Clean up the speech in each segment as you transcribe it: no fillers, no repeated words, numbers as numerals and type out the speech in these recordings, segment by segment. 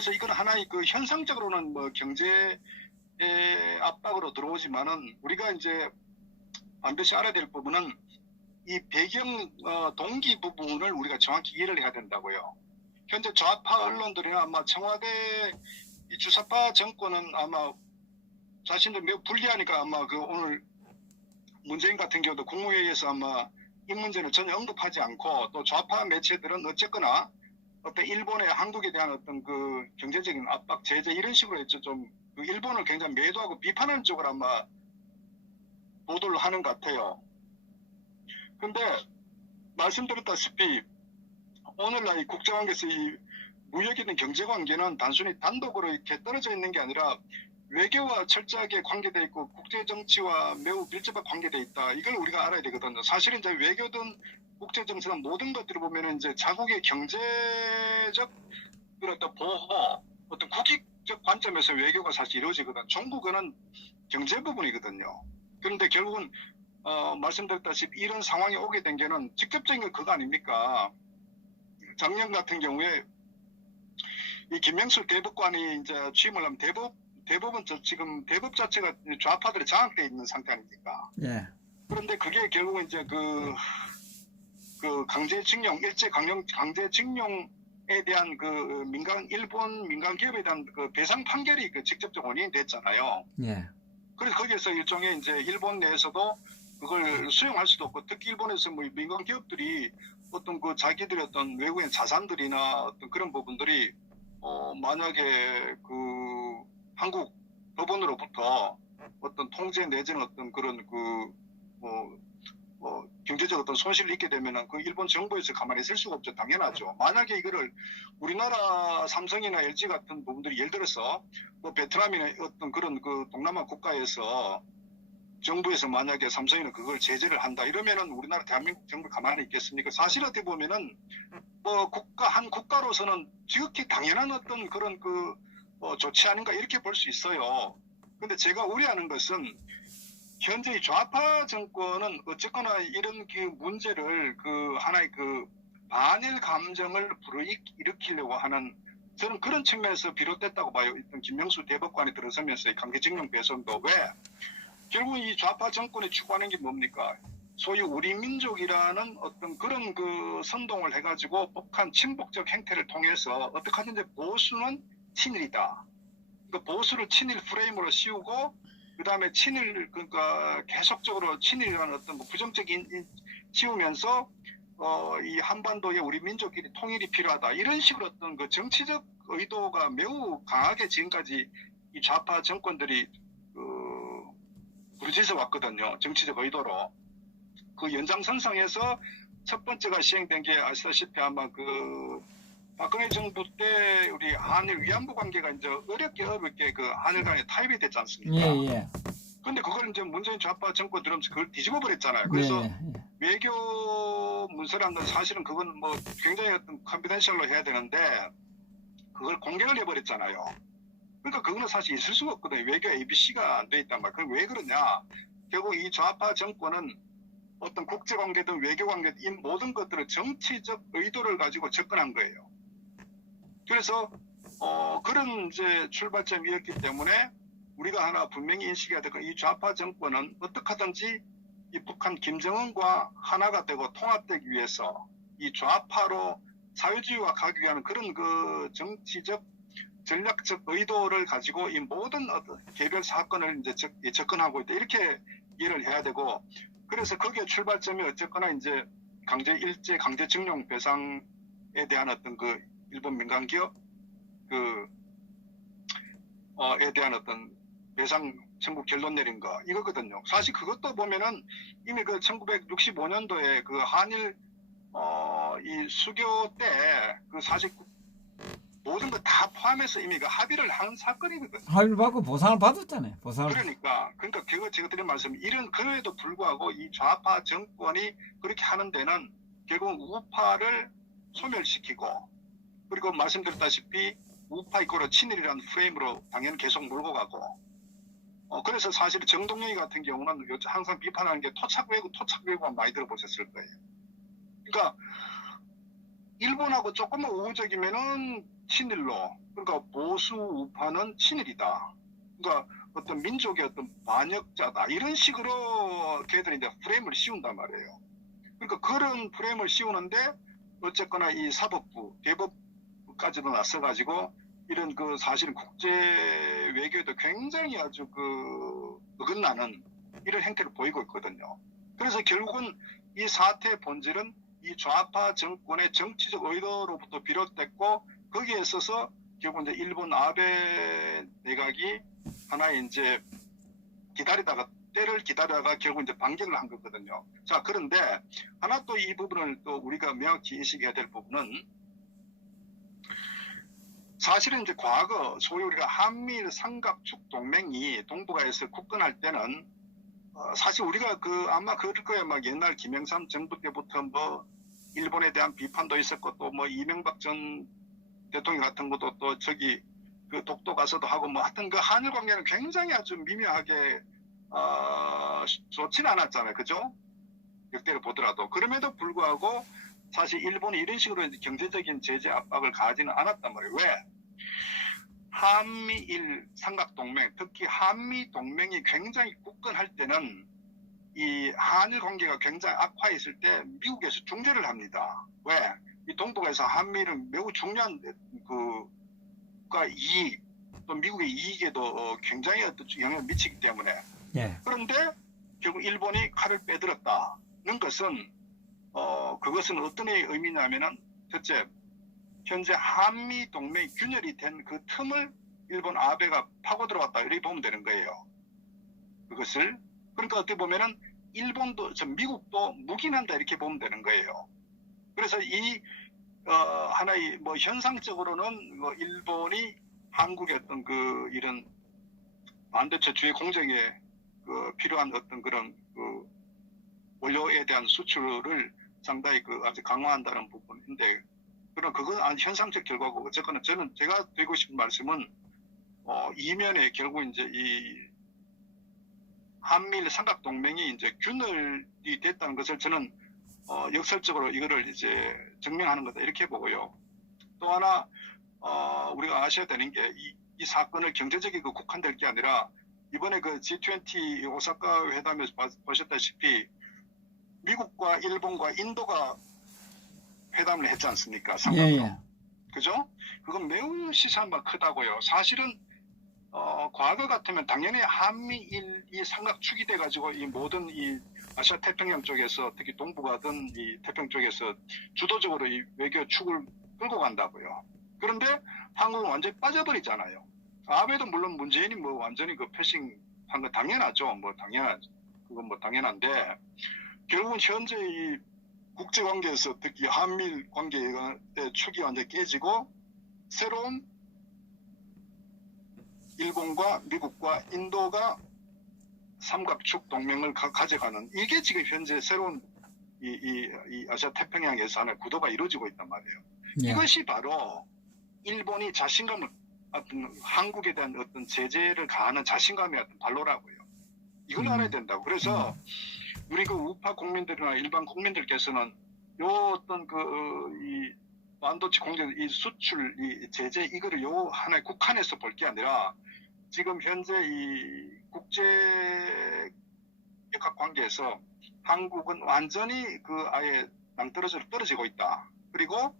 그래서 이건 하나의 그 현상적으로는 뭐 경제 압박으로 들어오지만은 우리가 이제 반드시 알아야 될 부분은 이 배경 동기 부분을 우리가 정확히 이해를 해야 된다고요. 현재 좌파 언론들이나 아마 청와대 이 주사파 정권은 아마 자신들 매우 불리하니까 아마 그 오늘 문재인 같은 경우도 국무회의에서 아마 이 문제는 전혀 언급하지 않고 또 좌파 매체들은 어쨌거나 어떤 일본의 한국에 대한 어떤 그 경제적인 압박, 제재 이런 식으로 했죠. 좀 그 일본을 굉장히 매도하고 비판하는 쪽으로 아마 보도를 하는 것 같아요. 근데 말씀드렸다시피 오늘날 이 국제관계에서 이 무역이든 경제관계는 단순히 단독으로 이렇게 떨어져 있는 게 아니라 외교와 철저하게 관계되어 있고 국제정치와 매우 밀접하게 관계되어 있다. 이걸 우리가 알아야 되거든요. 사실은 이제 외교든 국제정치든 모든 것들을 보면 이제 자국의 경제적 어떤 보호, 어떤 국익적 관점에서 외교가 사실 이루어지거든. 종국은 경제 부분이거든요. 그런데 결국은 말씀드렸다시피 이런 상황이 오게 된 게는 직접적인 건 그거 아닙니까? 작년 같은 경우에 이 김명수 대법관이 이제 취임을 하면 대법은 지금 대법 자체가 좌파들이 장악되어 있는 상태 아닙니까? 예. 그런데 그게 결국은 이제 그 강제징용, 강제징용에 대한 그 일본 민간 기업에 대한 그 배상 판결이 그 직접적 원인이 됐잖아요. 예. 그래서 거기에서 일종의 이제 일본 내에서도 그걸 수용할 수도 없고, 특히 일본에서 뭐 민간 기업들이 어떤 그 자기들의 어떤 외국인 자산들이나 어떤 그런 부분들이 만약에 그 한국 법원으로부터 어떤 통제 내지는 어떤 그런 경제적 어떤 손실을 입게 되면은 그 일본 정부에서 가만히 있을 수가 없죠. 당연하죠. 만약에 이거를 우리나라 삼성이나 LG 같은 부분들이 예를 들어서 뭐 베트남이나 어떤 그런 그 동남아 국가에서 정부에서 만약에 삼성이나 그걸 제재를 한다 이러면은 우리나라 대한민국 정부 가만히 있겠습니까? 사실 어떻게 보면은 뭐 한 국가로서는 지극히 당연한 어떤 그런 조치 아닌가 이렇게 볼 수 있어요. 근데 제가 우려하는 것은 현재 좌파 정권은 어쨌거나 이런 그 문제를 그 하나의 그 반일 감정을 불어일으키려고 하는 저는 그런 측면에서 비롯됐다고 봐요. 일단 김명수 대법관이 들어서면서 강제징용 배선도 왜 결국 이 좌파 정권이 추구하는 게 뭡니까? 소위 우리 민족이라는 어떤 그런 그 선동을 해가지고 북한 친북적 행태를 통해서 어떻게 하든지 보수는 친일이다. 그 보수를 친일 프레임으로 씌우고 그 다음에 친일 그러니까 계속적으로 친일이라는 어떤 뭐 부정적인 씌우면서 이 한반도에 우리 민족끼리 통일이 필요하다 이런 식으로 어떤 그 정치적 의도가 매우 강하게 지금까지 이 좌파 정권들이 부르짖어 왔거든요. 정치적 의도로. 그 연장선상에서 첫 번째가 시행된 게 아시다시피 아마 그 박근혜 정부 때 우리 한일 위안부 관계가 이제 어렵게 그 한일 간에 타협이 됐지 않습니까? 예, 예. 근데 그걸 이제 문재인 좌파 정권 들어오면서 그걸 뒤집어 버렸잖아요. 그래서 예, 예. 외교 문서라는 건 사실은 그건 뭐 굉장히 어떤 컨피덴셜로 해야 되는데 그걸 공개를 해버렸잖아요. 그러니까 그거는 사실 있을 수가 없거든요. 외교 ABC가 안 돼 있단 말이에요. 그럼 왜 그러냐? 결국 이 좌파 정권은 어떤 국제관계든 외교관계든 이 모든 것들을 정치적 의도를 가지고 접근한 거예요. 그래서 그런 이제 출발점이었기 때문에 우리가 하나 분명히 인식해야 될 건 이 좌파 정권은 어떻게 하든지 이 북한 김정은과 하나가 되고 통합되기 위해서 이 좌파로 사회주의와 가기 위한 그런 그 정치적 전략적 의도를 가지고 이 모든 어떤 개별 사건을 이제 접근하고 있다 이렇게 이해를 해야 되고 그래서 거기에 출발점이 어쨌거나 이제 강제징용 배상에 대한 어떤 그 일본 민간 기업 에 대한 어떤 배상 청구 결론 내린 거 이거거든요. 사실 그것도 보면은 이미 그 1965년도에 그 한일 이 수교 때 그 사실 모든 거 다 포함해서 이미 그 합의를 한 사건이거든요. 합의를 받고 보상을 받았잖아요. 보상을. 그러니까 제가 드린 말씀 이런 그에도 불구하고 이 좌파 정권이 그렇게 하는 데는 결국 우파를 소멸시키고 그리고 말씀드렸다시피 우파 이코로 친일이라는 프레임으로 당연히 계속 몰고 가고 그래서 사실 정동영이 같은 경우는 항상 비판하는 게 토착외구가 많이 들어보셨을 거예요. 그러니까 일본하고 조금만 우호적이면은 친일로, 그러니까 보수 우파는 친일이다. 그러니까 어떤 민족의 어떤 반역자다. 이런 식으로 걔들이 이제 프레임을 씌운단 말이에요. 그러니까 그런 프레임을 씌우는데 어쨌거나 이 사법부, 대법부까지도 나서가지고 이런 그 사실은 국제 외교에도 굉장히 아주 그 어긋나는 이런 행태를 보이고 있거든요. 그래서 결국은 이 사태의 본질은 이 좌파 정권의 정치적 의도로부터 비롯됐고 거기에 있어서 결국 이제 일본 아베 내각이 하나의 이제 때를 기다리다가 결국 이제 반격을 한 거거든요. 자, 그런데 하나 또 이 부분을 또 우리가 명확히 인식해야 될 부분은 사실은 이제 과거 소위 우리가 한미일 삼각축 동맹이 동북아에서 굳건할 때는 사실 우리가 아마 그럴 거야. 막 옛날 김영삼 정부 때부터 뭐 일본에 대한 비판도 있었고 또 뭐 이명박 전 대통령 같은 것도 또 저기 그 독도 가서도 하고 뭐 하여튼 그 한일 관계는 굉장히 아주 미묘하게 좋지는 않았잖아요. 그죠? 역대로 보더라도. 그럼에도 불구하고 사실 일본이 이런 식으로 경제적인 제재 압박을 가하지는 않았단 말이에요. 왜? 한미일 삼각동맹, 특히 한미동맹이 굉장히 굳건할 때는 이 한일 관계가 굉장히 악화했을 때 미국에서 중재를 합니다. 왜? 이 동북아에서 한미일은 매우 중요한 국가 이익, 또 미국의 이익에도 굉장히 어떤 영향을 미치기 때문에. 예. 그런데 결국 일본이 칼을 빼들었다는 것은 그것은 어떤 의미냐면은 첫째, 현재 한미 동맹이 균열이 된 그 틈을 일본 아베가 파고 들어왔다 이렇게 보면 되는 거예요. 그것을 그러니까 어떻게 보면은 일본도 미국도 묵인한다 이렇게 보면 되는 거예요. 그래서 이 하나의 뭐 현상적으로는 뭐 일본이 한국의 어떤 그 이런 반도체 주요 공정에 필요한 어떤 그런 그 원료에 대한 수출을 상당히 아주 강화한다는 부분인데 그건 현상적 결과고 어쨌거나 제가 드리고 싶은 말씀은 이면에 결국 이제 이 한미일 삼각동맹이 이제 균열이 됐다는 것을 저는 역설적으로 이거를 이제 증명하는 거다 이렇게 보고요. 또 하나 우리가 아셔야 되는 게 이 사건을 경제적인 국한될 게 아니라 이번에 그 G20 오사카 회담에서 보셨다시피 미국과 일본과 인도가 회담을 했지 않습니까? 삼각으로. 예. 그죠? 그건 매우 시사한 바 크다고요. 사실은 과거 같으면 당연히 한미일이 삼각축이 돼가지고 이 모든 이 아시아 태평양 쪽에서 특히 동북아든 이 태평양 쪽에서 주도적으로 이 외교 축을 끌고 간다고요. 그런데 한국은 완전히 빠져버리잖아요. 아베도 물론 문재인이 뭐 완전히 그 패싱한 거 당연하죠. 그건 뭐 당연한데 결국은 현재 이 국제 관계에서 특히 한미일 관계의 축이 완전히 깨지고 새로운 일본과 미국과 인도가 삼각축 동맹을 가져가는 이게 지금 현재 새로운 이 아시아 태평양에서 하나의 구도가 이루어지고 있단 말이에요. 예. 이것이 바로 일본이 자신감을 어떤 한국에 대한 어떤 제재를 가하는 자신감의 어떤 발로라고요. 이걸 알아야 된다고. 그래서 우리 그 우파 국민들이나 일반 국민들께서는 요 어떤 이 반도체 공정, 이 수출, 이 제재 이거를 요 하나의 국한에서 볼 게 아니라 지금 현재 이 국제 역학 관계에서 한국은 완전히 아예 떨어지고 있다. 그리고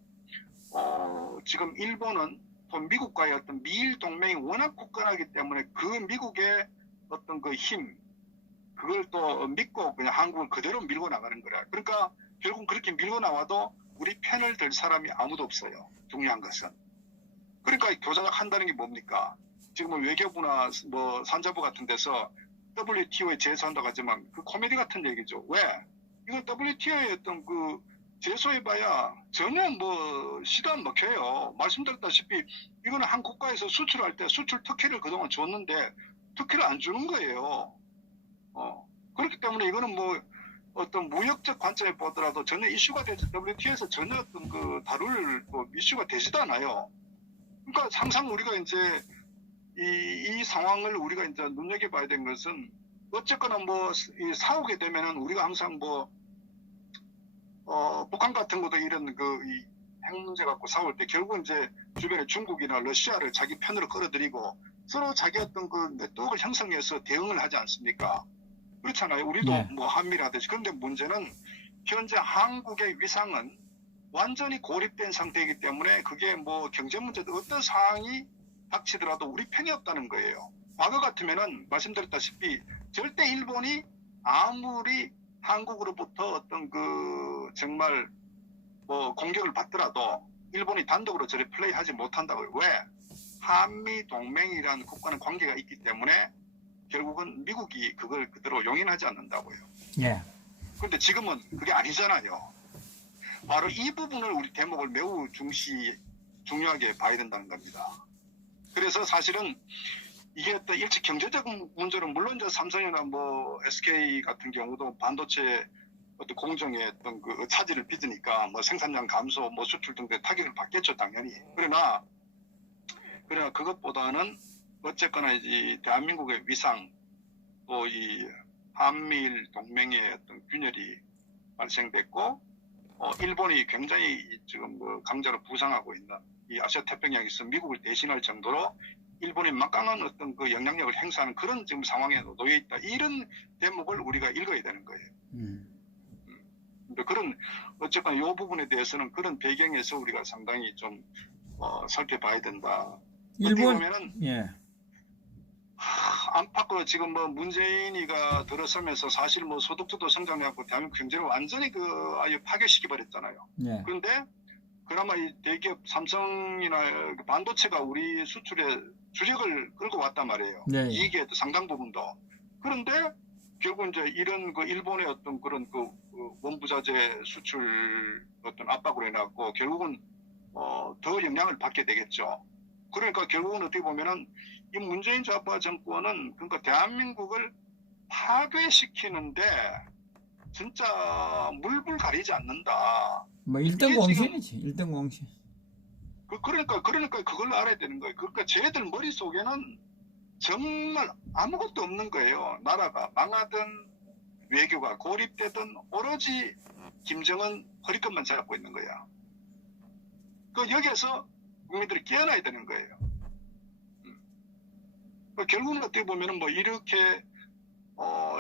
지금 일본은 또 미국과의 어떤 미일 동맹이 워낙 굳건하기 때문에 그 미국의 어떤 그 힘, 그걸 또 믿고 그냥 한국을 그대로 밀고 나가는 거라. 그러니까 결국 그렇게 밀고 나와도 우리 편을 들 사람이 아무도 없어요. 중요한 것은. 그러니까 교자가 한다는 게 뭡니까? 지금 외교부나 뭐 산자부 같은 데서 WTO에 제소한다고 하지만 그 코미디 같은 얘기죠. 왜? 이거 WTO의 어떤 제소해봐야 전혀 뭐 시도 안 먹혀요. 말씀드렸다시피 이거는 한 국가에서 수출할 때 수출 특혜를 그동안 줬는데 특혜를 안 주는 거예요. 그렇기 때문에 이거는 뭐 어떤 무역적 관점에 보더라도 전혀 이슈가 되지 WTO에서 전혀 어떤 다룰 이슈가 되지도 않아요. 그러니까 항상 우리가 이제 이 상황을 우리가 이제 눈여겨봐야 되는 것은 어쨌거나 이 싸우게 되면은 우리가 항상 북한 같은 것도 이런 핵 문제 갖고 싸울 때 결국 이제 주변에 중국이나 러시아를 자기 편으로 끌어들이고 서로 자기 어떤 그 네트워크를 형성해서 대응을 하지 않습니까? 그렇잖아요. 우리도 예. 뭐 한미라든지. 그런데 문제는 현재 한국의 위상은 완전히 고립된 상태이기 때문에 그게 뭐 경제 문제도 어떤 상황이 닥치더라도 우리 편이 없다는 거예요. 과거 같으면은 말씀드렸다시피 절대 일본이 아무리 한국으로부터 어떤 그 정말 뭐 공격을 받더라도 일본이 단독으로 저를 플레이하지 못한다고요. 왜? 한미 동맹이라는 국가는 관계가 있기 때문에 결국은 미국이 그걸 그대로 용인하지 않는다고요. 예. 그런데 지금은 그게 아니잖아요. 바로 이 부분을 우리 대목을 매우 중요하게 봐야 된다는 겁니다. 그래서 사실은 이게 어떤 일찍 경제적 문제는 물론 이제 삼성이나 뭐 SK 같은 경우도 반도체 어떤 공정의 어떤 그 차질을 빚으니까 뭐 생산량 감소, 뭐 수출 등등 타격을 받겠죠, 당연히. 그러나 그것보다는 어쨌거나 이 대한민국의 위상 또 이 한미일 동맹의 어떤 균열이 발생됐고 일본이 굉장히 지금 뭐 강자로 부상하고 있는 이 아시아 태평양에서 미국을 대신할 정도로 일본이 막강한 어떤 그 영향력을 행사하는 그런 지금 상황에 놓여 있다. 이런 대목을 우리가 읽어야 되는 거예요. 그런 어쨌거나 이 부분에 대해서는 그런 배경에서 우리가 상당히 좀 살펴봐야 된다. 일본 보면은 예. 안팎으로 지금 뭐 문재인이가 들어서면서 사실 뭐 소득주도 성장해갖고 대한민국 경제를 완전히 그 아예 파괴시켜 버렸잖아요. 예. 그런데 그나마 이 대기업 삼성이나 반도체가 우리 수출의 주력을 끌고 왔단 말이에요. 네. 이익의 상당 부분도. 그런데 결국 이제 이런 그 일본의 어떤 그런 그 원부자재 수출 어떤 압박으로 인해갖고 결국은 더 영향을 받게 되겠죠. 그러니까 결국은 어떻게 보면은 이 문재인 좌파 정권은 그러니까 대한민국을 파괴시키는데 진짜 물불 가리지 않는다. 뭐 1등 공신이지. 1등 공신. 그러니까 그걸 알아야 되는 거예요. 그러니까 쟤들 머릿속에는 정말 아무것도 없는 거예요. 나라가 망하든 외교가 고립되든 오로지 김정은 허리끝만 잡고 있는 거야. 여기에서 국민들이 깨어나야 되는 거예요. 결국은 어떻게 보면은 뭐 이렇게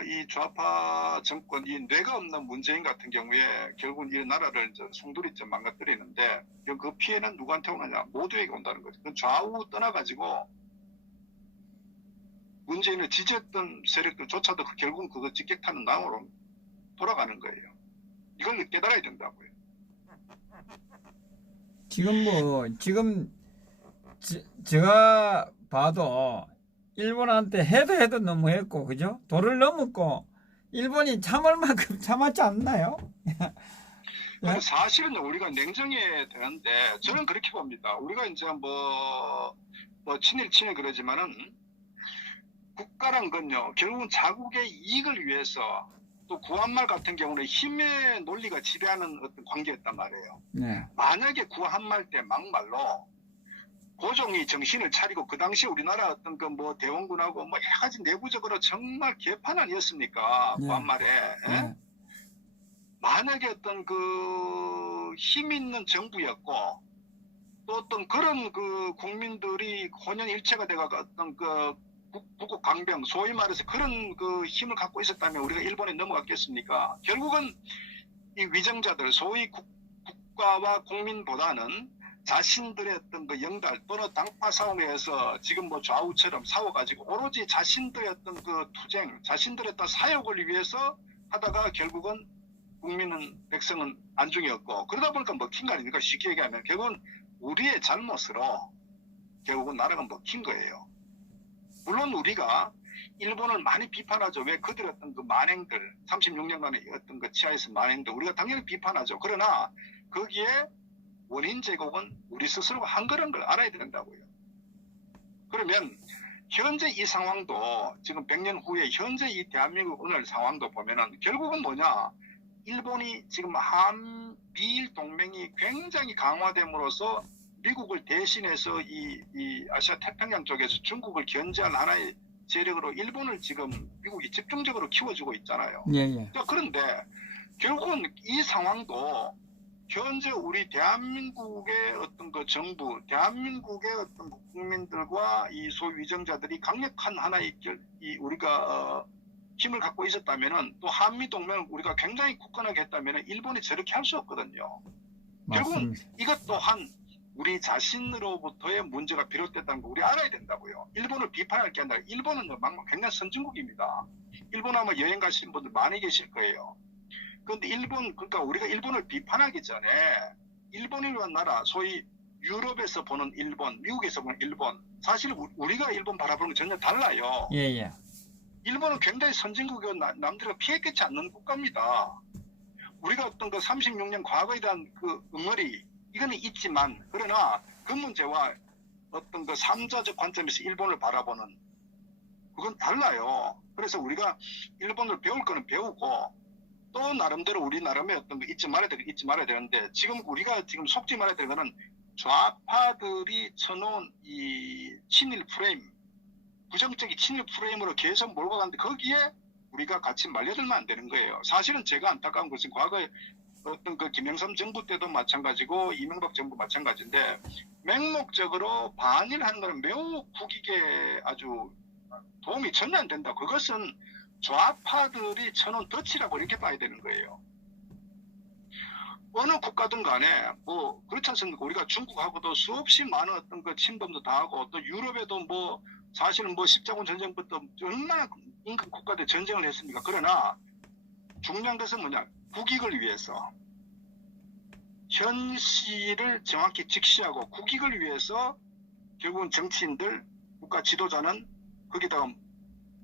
이 좌파 정권, 이 뇌가 없는 문재인 같은 경우에 결국은 이 나라를 이제 송두리째 망가뜨리는데 그 피해는 누구한테 오느냐? 모두에게 온다는 거죠. 그 좌우 떠나가지고 문재인을 지지했던 세력들조차도 결국은 그거 직격타는 낭으로 돌아가는 거예요. 이걸 깨달아야 된다고요. 지금 제가 봐도 일본한테 해도 너무했고, 그죠? 도를 넘었고, 일본이 참을 만큼 참았지 않나요? 예? 사실은 우리가 냉정해야 되는데, 저는 그렇게 봅니다. 우리가 이제 뭐 친일 그러지만은, 국가란 건요, 결국은 자국의 이익을 위해서, 또 구한말 같은 경우는 힘의 논리가 지배하는 어떤 관계였단 말이에요. 네. 만약에 구한말 때 막말로, 고종이 정신을 차리고 그 당시 우리나라 어떤 그 뭐 대원군하고 뭐 여러 가지 내부적으로 정말 개판 아니었습니까? 네. 구한말에. 네. 만약에 어떤 그 힘 있는 정부였고 또 어떤 그런 그 국민들이 혼연일체가 돼가 어떤 그 북국 강병 소위 말해서 그런 그 힘을 갖고 있었다면 우리가 일본에 넘어갔겠습니까? 결국은 이 위정자들 소위 국가와 국민보다는 자신들의 어떤 그 영달 또는 당파 싸움에서 지금 뭐 좌우처럼 싸워가지고 오로지 자신들의 어떤 그 투쟁, 자신들의 어떤 사욕을 위해서 하다가 결국은 국민은 백성은 안중이었고 그러다 보니까 먹힌 거 아닙니까? 쉽게 얘기하면 결국은 우리의 잘못으로 결국은 나라가 먹힌 거예요. 물론 우리가 일본을 많이 비판하죠. 왜 그들의 어떤 그 만행들, 36년간의 어떤 그 치하에서 만행들 우리가 당연히 비판하죠. 그러나 거기에 원인 제공은 우리 스스로가 한 거라는 걸 알아야 된다고요. 그러면 현재 이 상황도 지금 100년 후에 현재 이 대한민국 오늘 상황도 보면은 결국은 뭐냐? 일본이 지금 한미일 동맹이 굉장히 강화됨으로써 미국을 대신해서 이 아시아 태평양 쪽에서 중국을 견제할 하나의 세력으로 일본을 지금 미국이 집중적으로 키워주고 있잖아요. 예, 예. 그런데 결국은 이 상황도 현재 우리 대한민국의 어떤 그 정부, 대한민국의 어떤 국민들과 이 소위 위정자들이 강력한 하나의 우리가 힘을 갖고 있었다면은 또 한미 동맹을 우리가 굉장히 굳건하게 했다면은 일본이 저렇게 할 수 없거든요. 결국은 맞습니다. 이것 또한 우리 자신으로부터의 문제가 비롯됐다는 거 우리 알아야 된다고요. 일본을 비판할 게 아니라 일본은 굉장히 선진국입니다. 일본 하면 여행 가시는 분들 많이 계실 거예요. 그런데 그러니까 우리가 일본을 비판하기 전에 일본이라는 나라, 소위 유럽에서 보는 일본, 미국에서 보는 일본, 사실 우리가 일본 바라보는 건 전혀 달라요. 예, 예. 일본은 굉장히 선진국이고 남들과 피해끼치 않는 국가입니다. 우리가 어떤 그 36년 과거에 대한 그 응어리, 이거는 있지만, 그러나 그 문제와 어떤 그 3자적 관점에서 일본을 바라보는, 그건 달라요. 그래서 우리가 일본을 배울 거는 배우고, 또 나름대로 우리 나름의 어떤 거 잊지 말아야 되는데, 지금 우리가 지금 속지 말아야 되는 거는 좌파들이 쳐놓은 이 친일 프레임, 부정적인 친일 프레임으로 계속 몰고 가는데 거기에 우리가 같이 말려들면 안 되는 거예요. 사실은 제가 안타까운 것은 과거에 어떤 그 김영삼 정부 때도 마찬가지고 이명박 정부 마찬가지인데 맹목적으로 반일하는 것은 매우 국익에 아주 도움이 전혀 안 된다. 그것은 좌파들이 쳐놓은 덫이라고 이렇게 봐야 되는 거예요. 어느 국가든 간에 뭐 그렇지 않습니까? 우리가 중국하고도 수없이 많은 어떤 그 침범도 당하고 또 유럽에도 뭐 사실은 뭐 십자군 전쟁부터 얼마나 인근 국가들 전쟁을 했습니까? 그러나 중요한 것은 뭐냐? 국익을 위해서 현실을 정확히 직시하고 국익을 위해서 결국은 정치인들, 국가 지도자는 거기다가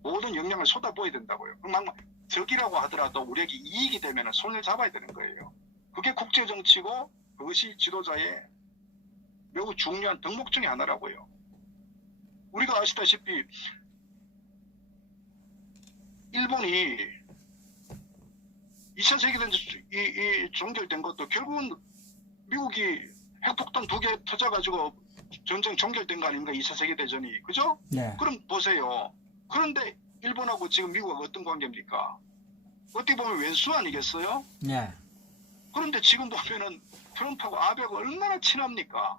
모든 역량을 쏟아부어야 된다고요. 그럼 적이라고 하더라도 우리에게 이익이 되면 손을 잡아야 되는 거예요. 그게 국제정치고 그것이 지도자의 매우 중요한 덕목 중에 하나라고요. 우리가 아시다시피 일본이 2차 세계대전이 종결된 것도 결국은 미국이 핵폭탄 2개 터져가지고 전쟁 종결된 거 아닙니까? 2차 세계대전이. 그죠? 네. 그럼 보세요. 그런데 일본하고 지금 미국하고 어떤 관계입니까? 어떻게 보면 왼수 아니겠어요? 네. 그런데 지금 보면은 트럼프하고 아베가 얼마나 친합니까?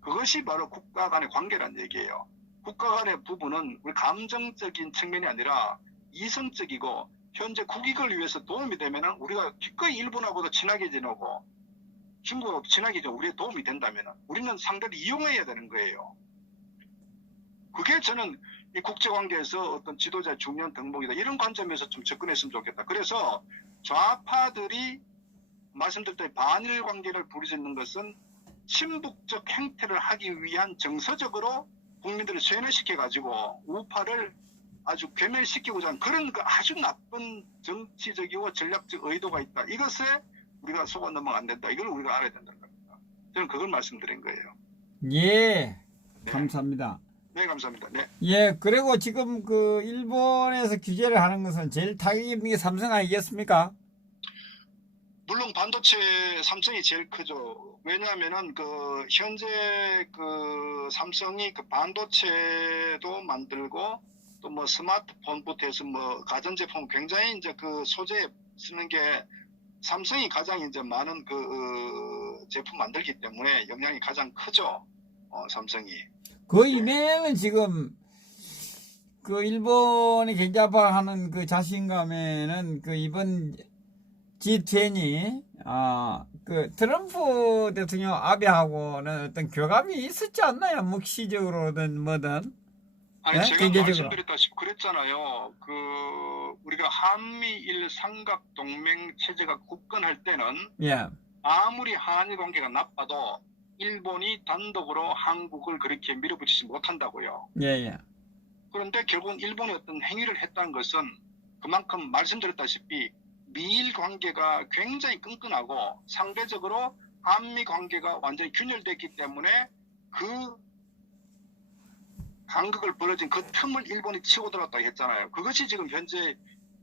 그것이 바로 국가 간의 관계란 얘기예요. 국가 간의 부분은 우리 감정적인 측면이 아니라 이성적이고 현재 국익을 위해서 도움이 되면은 우리가 기꺼이 일본하고도 친하게 지내고 중국하고 친하게 지내고 우리에 도움이 된다면은 우리는 상대를 이용해야 되는 거예요. 그게 저는 이 국제관계에서 어떤 지도자의 중요한 덕목이다. 이런 관점에서 좀 접근했으면 좋겠다. 그래서 좌파들이 말씀드렸다시피 반일 관계를 부르짖는 것은 친북적 행태를 하기 위한 정서적으로 국민들을 쇠뇌시켜가지고 우파를 아주 괴멸시키고자 하는 그런 그 아주 나쁜 정치적이고 전략적 의도가 있다. 이것에 우리가 속아 넘어가면 안 된다. 이걸 우리가 알아야 된다는 겁니다. 저는 그걸 말씀드린 거예요. 예. 네. 감사합니다. 네, 감사합니다. 네. 예, 그리고 지금 그 일본에서 규제를 하는 것은 제일 타격이 있는 게 삼성 아니겠습니까? 물론 반도체 삼성이 제일 크죠. 왜냐하면은 그 현재 그 삼성이 그 반도체도 만들고 또 뭐 스마트폰부터 해서 뭐 가전제품 굉장히 이제 그 소재 쓰는 게 삼성이 가장 이제 많은 그 제품 만들기 때문에 영향이 가장 크죠. 삼성이. 그 이내는 지금 그 일본이 경제화하는 그 자신감에는 그 이번 G20이 그 트럼프 대통령 아베하고는 어떤 교감이 있었지 않나요? 묵시적으로든 뭐든. 아니 네? 제가 경제적으로. 말씀드렸다시피 그랬잖아요. 그 우리가 한미일 삼각 동맹 체제가 굳건할 때는 예. 아무리 한일 관계가 나빠도 일본이 단독으로 한국을 그렇게 밀어붙이지 못한다고요. 예, 예. 그런데 결국은 일본이 어떤 행위를 했다는 것은 그만큼 말씀드렸다시피 미일 관계가 굉장히 끈끈하고 상대적으로 한미 관계가 완전히 균열됐기 때문에 그 간극을 벌어진 그 틈을 일본이 치고 들어왔다고 했잖아요. 그것이 지금 현재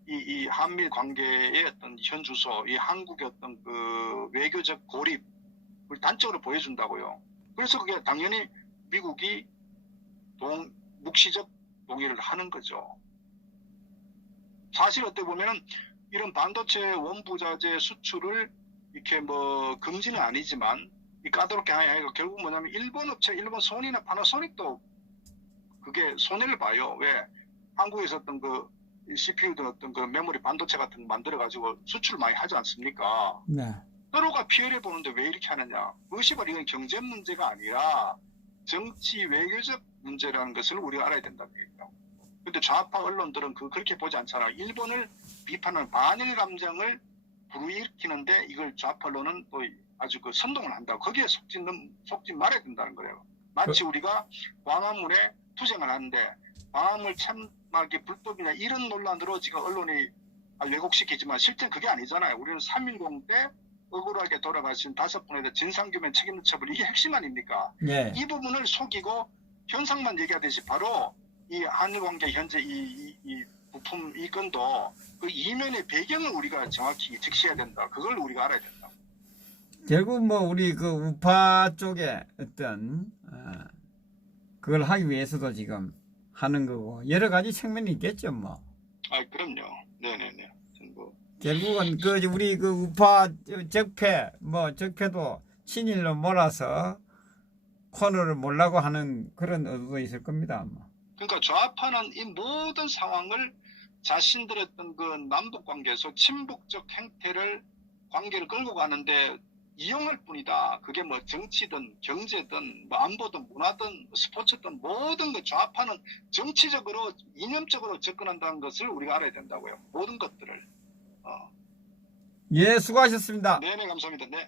이 한미 관계의 어떤 현주소, 이 한국의 어떤 그 외교적 고립을 단적으로 보여준다고요. 그래서 그게 당연히 미국이 묵시적 동의를 하는 거죠. 사실 어떻게 보면은 이런 반도체 원부자재 수출을 이렇게 뭐 금지는 아니지만 이 까다롭게 하니까 결국 뭐냐면 일본 업체, 일본 소니나 파나소닉도 그게 손해를 봐요. 왜? 한국에서 어떤 그 CPU든 어떤 그 메모리 반도체 같은 거 만들어 가지고 수출을 많이 하지 않습니까? 네. 서로가 피해를 보는데 왜 이렇게 하느냐? 그것이 바로 이건 경제 문제가 아니라 정치 외교적 문제라는 것을 우리가 알아야 된다는 얘기죠. 근데 좌파 언론들은 그렇게 보지 않잖아. 일본을 비판하는 반일 감정을 불러일으키는데 이걸 좌파 언론은 또 아주 그 선동을 한다고. 거기에 속지 말아야 된다는 거예요. 마치 우리가 광화문에 투쟁을 하는데 광화문을 참하게 불법이냐 이런 논란으로 지금 언론이 왜곡시키지만 실제 그게 아니잖아요. 우리는 3.10 때 억울하게 돌아가신 5분에 대해 진상규명 책임자 처벌 이게 핵심 아닙니까? 네. 이 부분을 속이고 현상만 얘기하듯이 바로 이 한일 관계 현재 이 부품 이 건도 그 이면의 배경을 우리가 정확히 직시해야 된다. 그걸 우리가 알아야 된다. 결국 뭐 우리 그 우파 쪽에 어떤 그걸 하기 위해서도 지금 하는 거고 여러 가지 측면이 있겠죠 뭐. 아 그럼요. 네네네. 뭐. 결국은 그 우리 그 우파 적폐도 친일로 몰아서 코너를 몰라고 하는 그런 의도도 있을 겁니다 아마. 그러니까 좌파는 이 모든 상황을 자신들의 어떤 그 남북 관계에서 친북적 행태를 관계를 끌고 가는데 이용할 뿐이다. 그게 뭐 정치든 경제든 뭐 안보든 문화든 스포츠든 모든 것 좌파는 정치적으로 이념적으로 접근한다는 것을 우리가 알아야 된다고요. 모든 것들을. 예, 수고하셨습니다. 네네 감사합니다. 네.